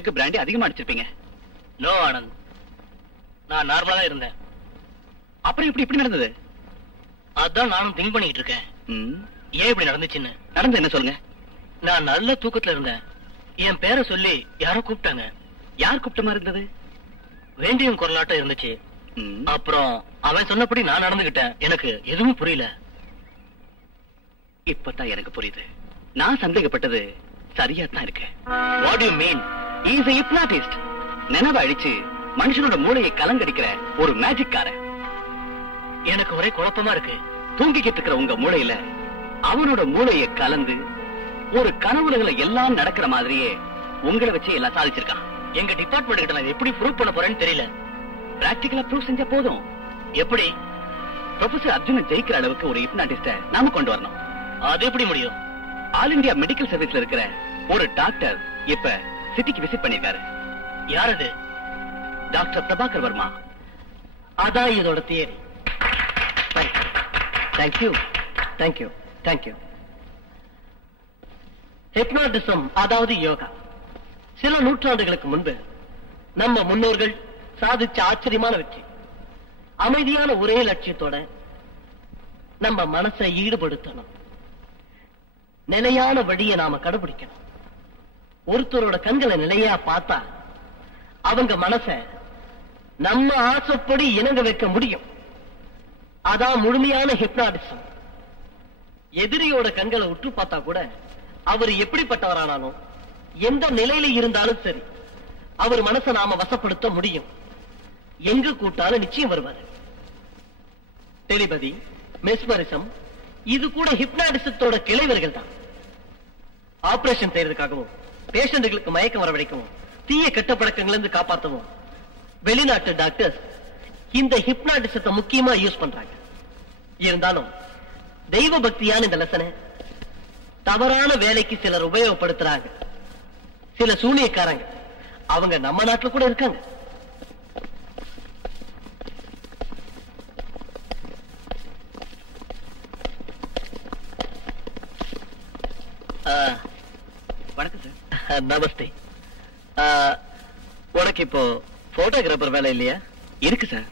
பெக் brandy அதிகமா அடிச்சிருப்பீங்க. No Anand, நான் நார்மலா தான் இருந்தேன். அப்புறம் இப்படி நடந்தது? அதான் நானும் திங்க் பண்ணிட்டு இருக்கேன். ஏன் இப்படி நடந்துச்சுன்னு. நடந்து என்ன சொல்லுங்க. நான் நல்ல தூக்கத்துல இருந்தேன். என் பேரை சொல்லி யாரோ கூப்பிட்டாங்க. யார் கூப்பிட்ட மாதிரி இருந்தது? வேண்டியும் குரலாட்டம் இருந்துச்சு. அப்புறம் அவன் சொன்னபடி நான் நடந்துகிட்டேன். எனக்கு எதுவும் புரியல. இப்பதான் எனக்கு புரியுது. நான் சந்தேகப்பட்டது சரியா தான் இருக்கு. What you mean? Is a hypnotist. நினைவை அழிச்சு மனுஷனோட மூளையை கலங்கடிக்கிற ஒரு மேஜிக் காரன். எனக்கு ஒரே குழப்பமா இருக்கு. தூங்கிக்கிட்டு இருக்கிற உங்க மூளையில அவனோட மூளையை கலந்து ஒரு கனவுல எல்லாம் நடக்கிற மாதிரியே உங்களை வச்சு எல்லாம் சாதிச்சிருக்கான். எங்க டிபார்ட்மெண்ட் கிட்ட நான் எப்படி ப்ரூவ் பண்ண போறேன்னு தெரியல. பிராக்டிகலா ப்ரூவ் செஞ்சா போதும். எப்படி? ப்ரொஃபசர் அர்ஜுனன் ஜெயிக்கிற அளவுக்கு ஒரு ஹிப்னாட்டிஸ்ட நாம கொண்டு வரணும். அது எப்படி முடியும்? ஆல் இந்தியா மெடிக்கல் சர்வீஸ்ல இருக்கிற ஒரு டாக்டர் இப்ப சிட்டிக்கு விசிட் பண்ணிருக்காரு. யார் அது? டாக்டர் பிரபாகர் வர்மா. அதான் இதோட theory. Thank you thank you thank you. Hypnotism அதாவது யோகா சில நூற்றாண்டுகளுக்கு முன்பு நம்ம முன்னோர்கள் சாதிச்ச ஆச்சரியமான வெற்றி. அமைதியான ஒரே லட்சியத்தோட நம்ம மனசை ஈடுபடுத்தணும். நிலையான வழியை நாம கடைபிடிக்கணும். ஒருத்தரோட கண்களை நிலையா பார்த்தா அவங்க மனச நம்ம ஆசைப்படி இணங்க வைக்க முடியும். அதான் முழுமையான ஹிப்னாட்டிசம். எதிரியோட கண்களை உற்று பார்த்தா கூட அவர் எப்படிப்பட்டவரானாலும் எந்த நிலையில இருந்தாலும் சரி அவர் மனசை நாம வசப்படுத்த முடியும். எங்க கூட்டாலும் நிச்சயம் வருவாரு. டெலிபதி, மெஸ்மரிசம் இது கூட ஹிப்னாட்டிசத்தோட கிளைவர்கள் தான். ஆபரேஷன் செய்யறதுக்காகவும் பேஷண்ட்களுக்கு மயக்கம் வரவழைக்கவும் தீய கெட்ட பழக்கங்கள் இருந்து காப்பாற்றவும் வெளிநாட்டு டாக்டர்ஸ் இந்த ஹிப்னாட்டிசத்தை முக்கியமா யூஸ் பண்றாங்க. இருந்தாலும் தெய்வ பக்தியான இந்த லெசனை தவறான வேலைக்கு சிலர் உபயோகப்படுத்துறாங்க. சில சூனியக்காரங்க அவங்க நம்ம நாட்டுல கூட இருக்காங்க. வணக்கம் சார். நமஸ்தே. உனக்கு இப்போ போட்டோகிராஃபர் வேலை இல்லையா? இருக்கு சார்.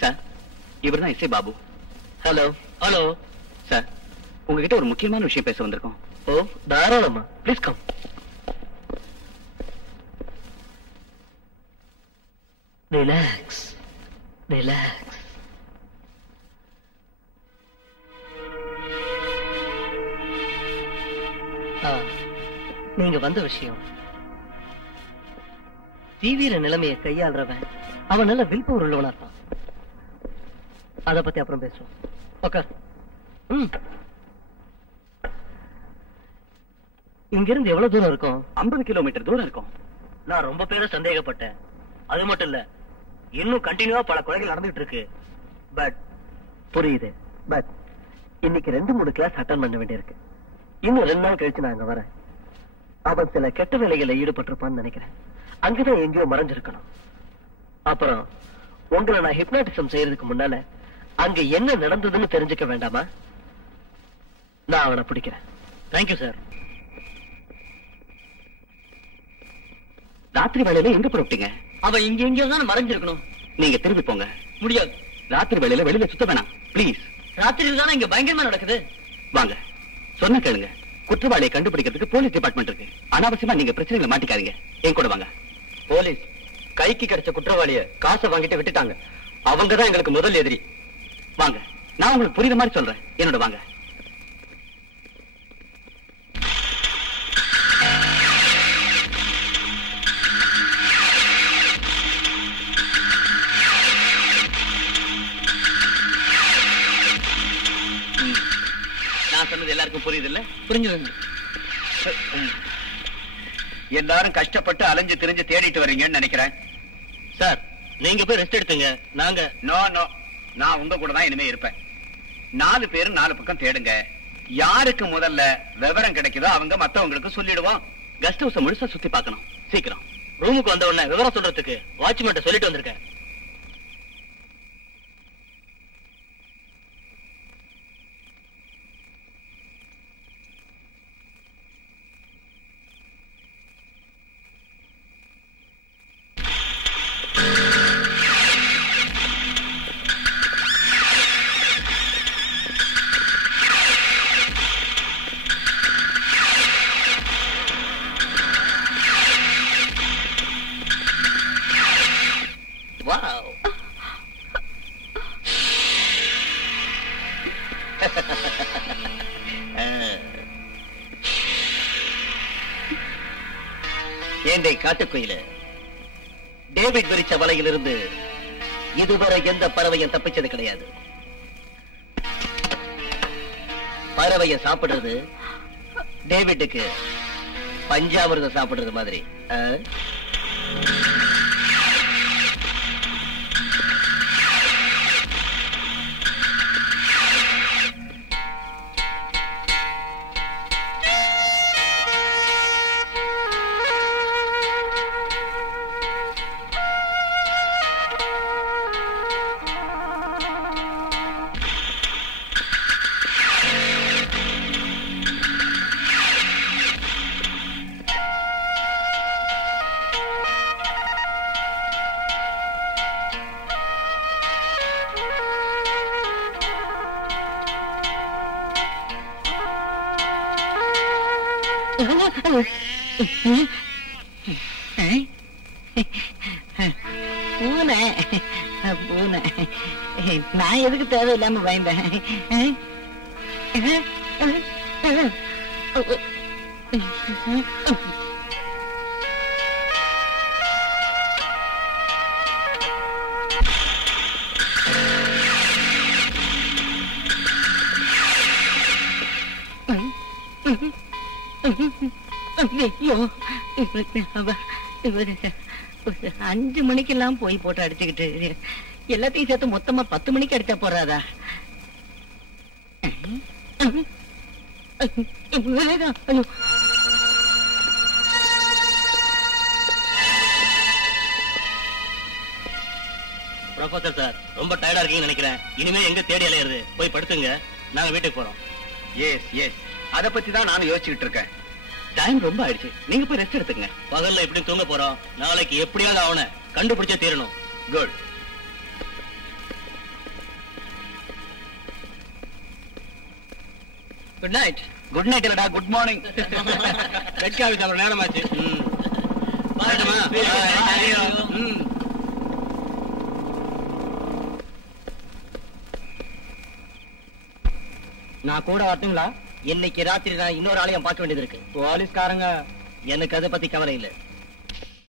சார் இவர் தான் S. Babu. Hello. Hello sir, உங்ககிட்ட ஒரு முக்கியமான விஷயம் பேச வந்திருக்கோம். ஓ, தாராளமா. Please come. Relax relax. நீங்க வந்த விஷயம் தீவிர நிலைமையை கையாளுறவன் அவன் நல்ல வில் பவர் உள்ளவனா இருப்பான். அத பத்தி அப்புறம் பேசுவோம். ஓகே. இங்கிருந்து எவ்வளவு தூரம் இருக்கும்? 50 கிலோமீட்டர் தூரம் இருக்கும். நான் ரொம்ப பேரை சந்தேகப்பட்டேன். அது மட்டும் இல்ல, இன்னும் கண்டினியூவா பல கொலைகள் நடந்துட்டு இருக்கு. பட் புரியுது. பட் இன்னைக்கு 2-3 கிளாஸ் அட்டன் பண்ண வேண்டியிருக்கு. இன்னும் 2 நாள் கழிச்சு நான் அங்க வரேன். அவன் சில கெட்ட வேலைகளை ஈடுபட்டிருப்பான்னு நினைக்கிறேன். அங்கதான் எங்கேயோ மறைஞ்சிருக்கணும். அப்புறம் உங்களை நான் ஹிப்னாட்டிசம் செய்யறதுக்கு முன்னால அங்க என்ன நடந்ததுன்னு தெரிஞ்சுக்க வேண்டாமா? நான் அவனை பிடிக்கிறேன். Thank you sir. ராத்திரி வேலையில எங்க புறப்பட்டீங்க? அவன் இங்க எங்கேயோ தான் மறைஞ்சிருக்கணும். நீங்க திரும்பி போங்க. முடியாது. ராத்திரி வேலையில வெளியில சுத்த வேணாம் பிளீஸ். ராத்திரியில் தானே இங்க பயங்கரமா நடக்குது. வாங்க, சொன்ன கேளுங்க. குற்றவாளியை கண்டுபிடிக்கிறதுக்கு போலீஸ் டிபார்ட்மெண்ட் இருக்கு. அனாவசியமா நீங்க பிரச்சனைகளை மாட்டிக்காதீங்க. என் கூட வாங்க. போலீஸ் கைக்கு கிடைச்ச குற்றவாளிய காசை வாங்கிட்டு விட்டுட்டாங்க. அவங்கதான் எங்களுக்கு முதல் எதிரி. வாங்க, நான் உங்களுக்கு புரியுற மாதிரி சொல்றேன். என்னோட வாங்க. நான் சொன்னது எல்லாருக்கும் புரியுது இல்ல? புரிஞ்சுதுங்க. எல்லாரும் கஷ்டப்பட்டு அலைஞ்சு திரிஞ்சு தேடிட்டு வர்றீங்கன்னு நினைக்கிறேன். சார், நீங்க போய் ரெஸ்ட் எடுத்துங்க. நாங்க நோ நோ, நான் உங்க கூட தான் இனிமே இருப்பேன். 4 பேரும் 4 பக்கம் தேடுங்க. யாருக்கு முதல்ல விவரம் கிடைக்குதோ அவங்க மத்தவங்களுக்கு சொல்லிடுவோம். கெஸ்ட் ஹவுஸ் முழுசா சுத்தி பார்க்கணும். சீக்கிரம். ரூமுக்கு வந்த உடனே விவரம் சொல்றதுக்கு வாட்ச்மேன் சொல்லிட்டு வந்திருக்கேன். ஏண்டை காட்டுக்குயில, டேவிட் விரிச்ச வலையிலிருந்து இதுவரை எந்த பறவையும் தப்பிச்சது கிடையாது. பறவைய சாப்பிடுறது டேவிட்டுக்கு பஞ்சாமிர்தம் சாப்பிடுறது மாதிரி. பூனை பூனை நான் எதுக்கு தேவையில்லாம பயந்தேன். ஐயோ, 5 மணிக்கெல்லாம் போய் போட்டு அடிச்சுக்கிட்டு எல்லாத்தையும் சேர்த்து மொத்தமா 10 மணிக்கு அடிச்சா போறாதா? ப்ரொஃபசர் சார், ரொம்ப டயர்டா இருக்கீங்கன்னு நினைக்கிறேன். இனிமே எங்க தேடி அலையிறது? போய் படுத்துங்க, நாங்க வீட்டுக்கு போறோம். எஸ் எஸ், அத பத்தி தான் நானும் யோசிச்சுட்டு இருக்கேன். டைம் ரொம்ப ஆயிடுச்சு, நீங்க போய் ரெஸ்ட் எடுத்துங்க. பகல்ல எப்படி தூங்க போறோம்? நாளைக்கு எப்படியாவது அவனை கண்டுபிடிச்சே தீரணும். Good. Good night. Good night இல்லடா, குட் மார்னிங். கட்காவி சாப்பிட நேரமாச்சு. நான் கூட வரட்டுங்களா? இன்னைக்கு ராத்திரி நான் இன்னொரு ஆலயம் பார்க்க வேண்டியது இருக்கு. போலீஸ்காரங்க எனக்கு அதை பத்தி கவலை இல்லை.